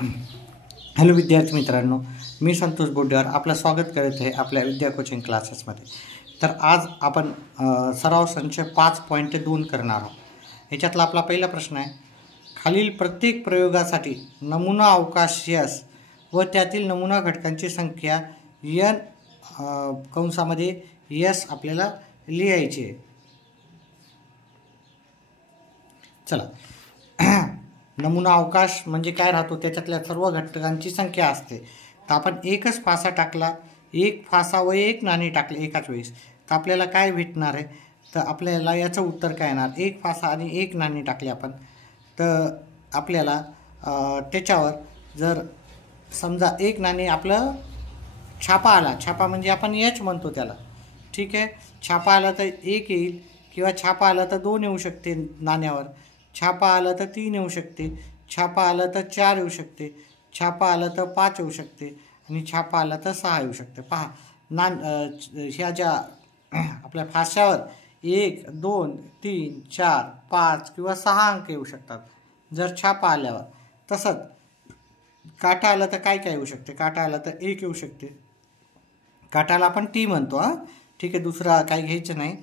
Hello विद्यार्थी मित्रांनो, मी संतोष बोड्डेवार आपलं स्वागत करत आहे आपल्या विद्या कोचिंग क्लासेसमध्ये. तर आज आपण सराव संच 5.2 करणार आहोत. ह्याच्यातला आपला पहिला प्रश्न आहे, खालील प्रत्येक प्रयोगासाठी नमुना अवकाश यस व त्यातील नमुना घटकांची संख्या n कंसामध्ये यस आपल्याला लिहायची आहे. चला, नमुना अवकाश म्हणजे काय राहतो, त्याच्यातल्या सर्व घटकांची संख्या असते. तर आपण एकच फासा टाकला, एक फासा व एक नाणी टाकले एकाच वेळेस, तर आपल्याला काय भेटणार आहे? तर आपल्याला याचं उत्तर काय येणार? एक फासा आणि एक नाणी टाकले आपण, तर आपल्याला त्याच्यावर जर समजा एक नाणी आपलं छापा आला, छापा म्हणजे आपण एच म्हणतो त्याला, ठीक आहे. छापा आला तर एक येईल, किंवा छापा आला तर 2 येऊ शकते नाण्यावर, छापा आला तर 3 येऊ शकते, छापा आला तर 4 येऊ शकते, छापा आला तर 5 येऊ शकते, आणि छापा आला तर 6 येऊ शकते. पहा, ह्या ज्या आपल्या फाश्यावर 1, 2, 3, 4, 5 किंवा 6 अंक येऊ शकतात जर छापा आल्यावर. तसंच काटा आला तर काय काय येऊ शकते? काटा आला तर 1 येऊ शकते, काटाला आपण टी म्हणतो, हां ठीक आहे, दुसरा काही घ्यायचं नाही.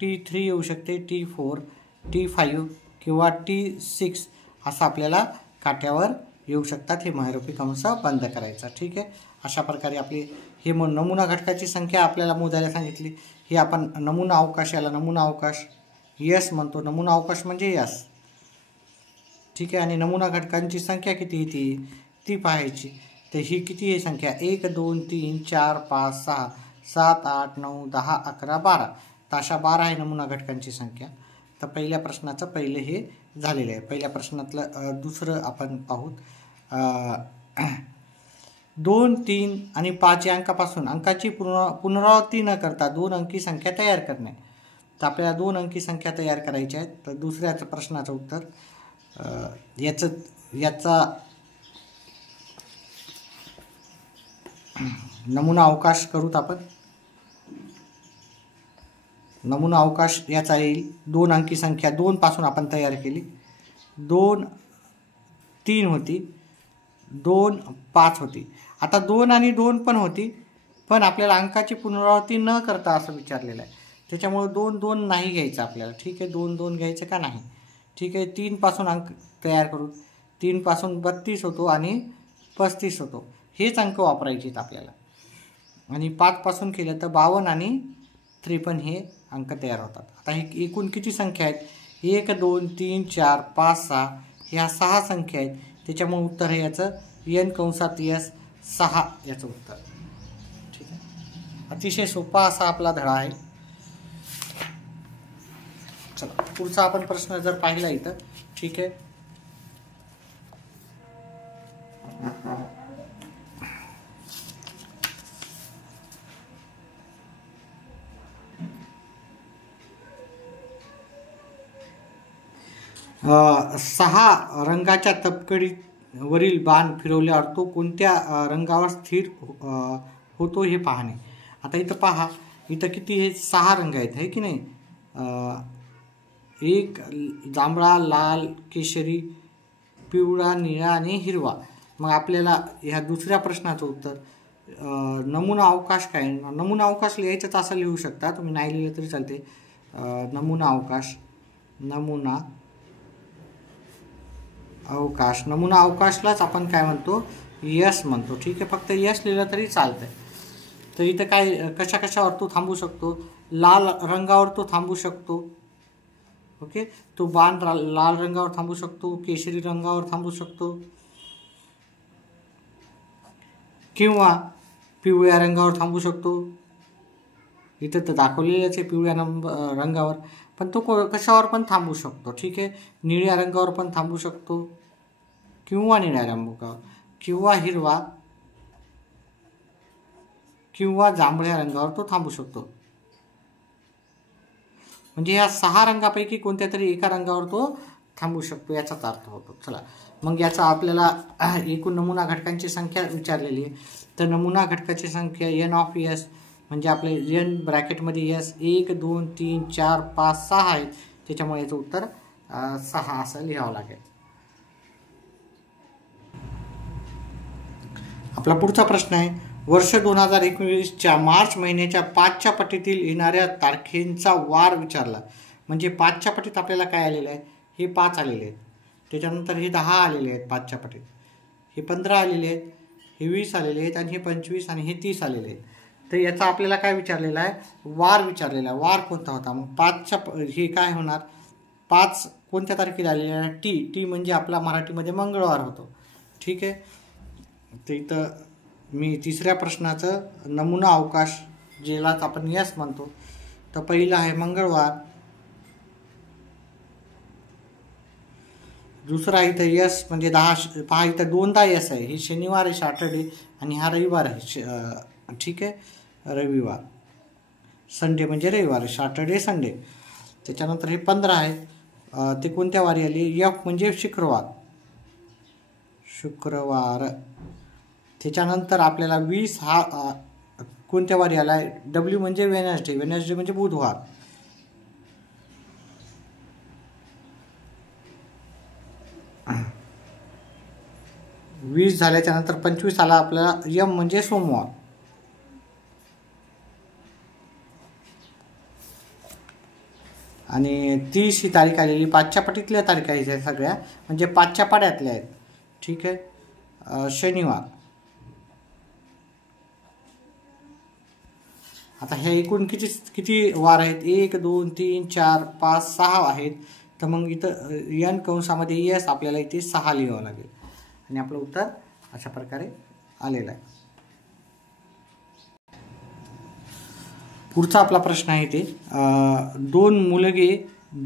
T3 येऊ शकते, T4, T5 किंवा T6 असं आपल्याला काट्यावर येऊ शकतात. हे महिरूपी कंस बंद करायचा, ठीक आहे. अशा प्रकारे आपली हे नमुना घटकाची संख्या आपल्याला मोजायला सांगितली. ही आपण नमुना अवकाश, याला नमुना अवकाश यस म्हणतो. नमुना अवकाश म्हणजे यस, ठीक आहे. आणि नमुना घटकांची संख्या किती येते ती पाहायची. तर ही किती आहे संख्या? 1, 2, 3, 4, 5, 6, 7, 8, 9, 10, 11, 12. तर अशा 12 आहे नमुना घटकांची संख्या. तर पहिल्या प्रश्नाचं पहिलं हे झालेलं आहे. पहिल्या प्रश्नातलं दुसरं आपण पाहूत. 2, 3 आणि 5 या अंकापासून अंकाची पुनरावृत्ती न करता 2 अंकी संख्या तयार करणे. तर आपल्याला 2 अंकी संख्या तयार करायच्या आहेत. तर दुसऱ्याचं प्रश्नाचं उत्तर याचा नमुना अवकाश करूत आपण. नमुना अवकाश याचा येईल 2 अंकी संख्या 2 पासून आपण तयार केली. 2, 3 होती, 2, 5 होती. आता 2 आणि 2 पण होती, पण आपल्याला अंकाची पुनरावृत्ती न करता असं विचारलेलं आहे. त्याच्यामुळे 2, 2 नाही घ्यायचं आपल्याला, ठीक आहे. 2, 2 घ्यायचं का नाही, ठीक आहे. 3 पासून अंक तयार करू. 3 पासून 32 होतो आणि 35 होतो, हेच अंक वापरायचे आहेत आपल्याला. आणि 5 पासून केलं तर 52 आणि 53 हे अंक तयार होतात. आता हे एकूण किती संख्या आहेत? 1, 2, 3, 4, 5, 6 ह्या 6 संख्या आहेत. त्याच्यामुळे उत्तर आहे याचं n कंसात यस 6 याचं उत्तर, ठीक आहे. अतिशय सोपा असा आपला धडा आहे. चला, पुढचा आपण प्रश्न जर पाहिला इथं, ठीक आहे. सहा रंगाच्या तपकडीवरील बाण फिरवल्यावर तो कोणत्या रंगावर स्थिर होतो हे पाहणे. आता इथं पहा, इथं किती हे 6 रंग आहेत, है की नाही? एक जांभळा, लाल, केशरी, पिवळा, निळा आणि हिरवा. मग आपल्याला ह्या दुसऱ्या प्रश्नाचं उत्तर नमुना अवकाश काय? नमुना अवकाश लिहायचंच असं लिहू शकता तुम्ही, नाही लिहिलं तरी चालते. नमुना अवकाश, नमुना अवकाश, नमुना अवकाशलाच आपण काय म्हणतो? यस म्हणतो, ठीक आहे. फक्त यस लिहिलं तरी चालतंय. तर इथं काय कशा कशावर तो थांबू शकतो? लाल रंगावर तो थांबू शकतो, ओके. तो बाण लाल रंगावर थांबू शकतो, केशरी रंगावर थांबू शकतो, किंवा पिवळ्या रंगावर थांबू शकतो. इथं तर दाखवलेलंच आहे पिवळ्या रंगावर, पण तो कशावर पण थांबू शकतो, ठीक आहे. निळ्या रंगावर पण थांबू शकतो, किंवा निळ्या रंगावर, किंवा हिरवा किंवा जांभळ्या रंगावर तो थांबू शकतो. म्हणजे या 6 रंगापैकी कोणत्या तरी एका रंगावर तो थांबू शकतो, याचाच अर्थ होतो. चला, मग याचा आपल्याला एकूण नमुना घटकांची संख्या विचारलेली आहे. तर नमुना घटकाची संख्या n ऑफ यस म्हणजे आपले n ब्रॅकेटमध्ये यस 1, 2, 3, 4, 5, 6 आहेत. त्याच्यामुळे याचं उत्तर 6 असं लिहावं लागेल. आपला पुढचा प्रश्न आहे, वर्ष 2019च्या मार्च महिन्याच्या 5च्या पटीतील येणाऱ्या तारखेंचा वार विचारला. म्हणजे 5च्या पटीत आपल्याला काय आलेलं आहे, हे 5 आलेले आहेत, त्याच्यानंतर हे 10 आलेले आहेत 5च्या पटीत, हे 15 आलेले आहेत, हे 20 आलेले आहेत आणि हे 25 आणि हे 30 आलेले आहेत. तर याचा आपल्याला काय विचारलेला आहे, वार विचारलेला आहे. वार कोणता होता, मग 5च्या हे काय होणार, 5 कोणत्या तारखेला आलेला आहे, टी म्हणजे आपला मराठीमध्ये मंगळवार होतो. ठीक आहे. तर इथं मी तिसऱ्या प्रश्नाचं नमुना अवकाश ज्यालाच आपण यस म्हणतो, तर पहिला आहे मंगळवार, दुसरा इथं यस म्हणजे 10, पहा इथं 2दा यस आहे, ही शनिवार आहे सॅटर्डे आणि हा रविवार आहे. ठीक आहे, रविवार, संडे म्हणजे रविवार, सॅटर्डे संडे. त्याच्यानंतर हे 15 आहे, ते कोणत्या वारी आली, एफ म्हणजे शुक्रवार. त्याच्यानंतर आपल्याला 20 हा कोणत्या वारी आला आहे, डब्ल्यू म्हणजे वेनसडे म्हणजे बुधवार. वीस झाल्याच्या नंतर 25 आला आपल्याला, यम म्हणजे सोमवार. आणि 30 ही तारीख आलेली 5च्या पटीतल्या तारीख आहेत सगळ्या, म्हणजे 5च्या पाड्यातल्या आहेत. ठीक आहे, शनिवार. आता हे एकूण किती वार आहेत, 1 2 3 4 5 6 आहेत. तर मग इथं यन कंसामध्ये यस आपल्याला इथे 6 लिहावं लागेल आणि आपलं उत्तर अशा प्रकारे आलेलं आहे. पुढचा आपला प्रश्न आहे ते, 2 मुलगे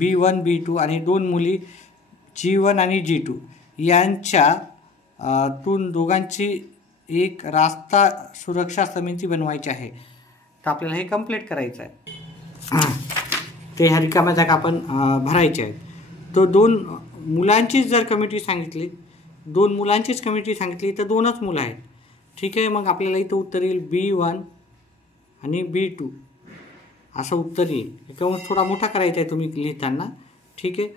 B1 B2 आणि 2 मुली G1 आणि G2 यांच्या तून दोघांची एक रास्ता सुरक्षा समिती बनवायची आहे. तर आपल्याला हे कंप्लीट करायचं आहे. ते ह्या रिकाम्या जागा आपण भरायचे आहेत. तो 2 मुलांचीच जर कमिटी सांगितली, 2 मुलांचीच कमिटी सांगितली तर 2च मुलं आहेत. ठीक आहे, मग आपल्याला इथं उत्तर येईल B1 आणि B2 असं उत्तर येईल. कंस थोडा मोठा करायचा आहे तुम्ही लिहिताना. ठीक आहे.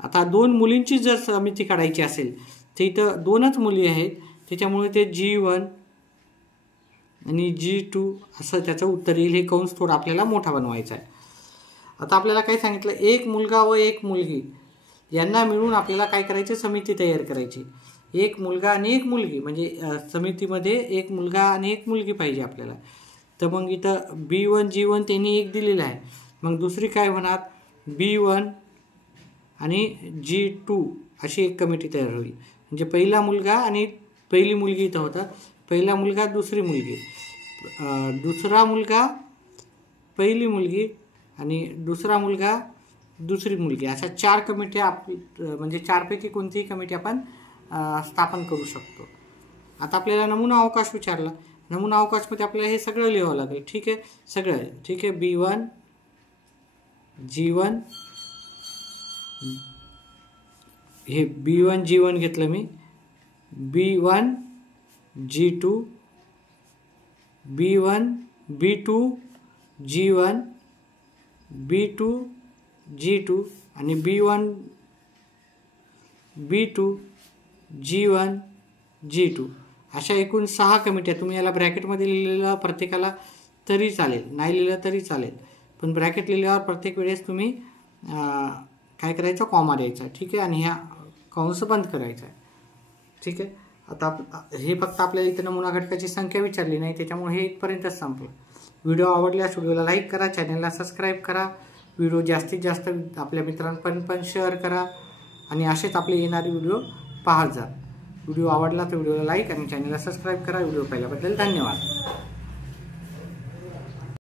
आता 2 मुलींची जर समिती काढायची असेल तर इथं 2च मुली आहेत, त्याच्यामुळे ते G1 आणि G2 असं त्याचं उत्तर येईल. हे कंस थोडा आपल्याला मोठा बनवायचा आहे. आता आपल्याला काय सांगितलं, 1 मुलगा व 1 मुलगी यांना मिळून आपल्याला काय करायचं, समिती तयार करायची. 1 मुलगा आणि 1 मुलगी म्हणजे समितीमध्ये 1 मुलगा आणि 1 मुलगी पाहिजे आपल्याला. तर मग इथं B1 G1 त्यांनी 1 दिलेलं आहे. मग दुसरी काय होणार, B1 आणि G2 अशी एक कमिटी तयार होईल. म्हणजे पहिला मुलगा आणि पहिली मुलगी इथं होता, पहिला मुलगा दुसरी मुलगी, दुसरा मुलगा पहिली मुलगी आणि दुसरा मुलगा दुसरी मुलगी, अशा 4 कमिट्या म्हणजे 4 पैकी कोणतीही कमिटी आपण स्थापन करू शकतो. आता आपल्याला नमुना अवकाश विचारला. नमुना अवकाशमध्ये आपल्याला हे सगळं लिहावं लागेल. ठीक आहे, सगळं. ठीक आहे, B1 G1, हे B1 G1 घेतलं मी, B1 G2, B1 B2 G1, B2 G2 आणि B1 B2 G1 G2 अशा एकूण 6 कमिट्या. तुम्ही याला ब्रॅकेटमध्ये लिहिलेलं प्रत्येकाला तरी चालेल, नाही लिहिलं तरी चालेल, पण ब्रॅकेट लिहिल्यावर प्रत्येक वेळेस तुम्ही काय करायचं, कॉमा द्यायचा. ठीक आहे, आणि ह्या कंस बंद करायचा आहे. ठीक आहे. आता हे फक्त आपल्याला इथं नमुना घटकाची संख्या विचारली नाही, त्याच्यामुळे हे इथपर्यंतच संपलं. व्हिडिओ आवडल्यास व्हिडिओला लाईक करा, चॅनलला सबस्क्राईब करा, व्हिडिओ जास्तीत जास्त आपल्या मित्रांपर्यंत पण शेअर करा आणि असेच आपले येणारे व्हिडिओ पाहत जा. व्हिडिओ आवडला तर व्हिडिओला लाईक आणि चॅनलला सबस्क्राईब करा. व्हिडिओ पाहिल्याबद्दल धन्यवाद.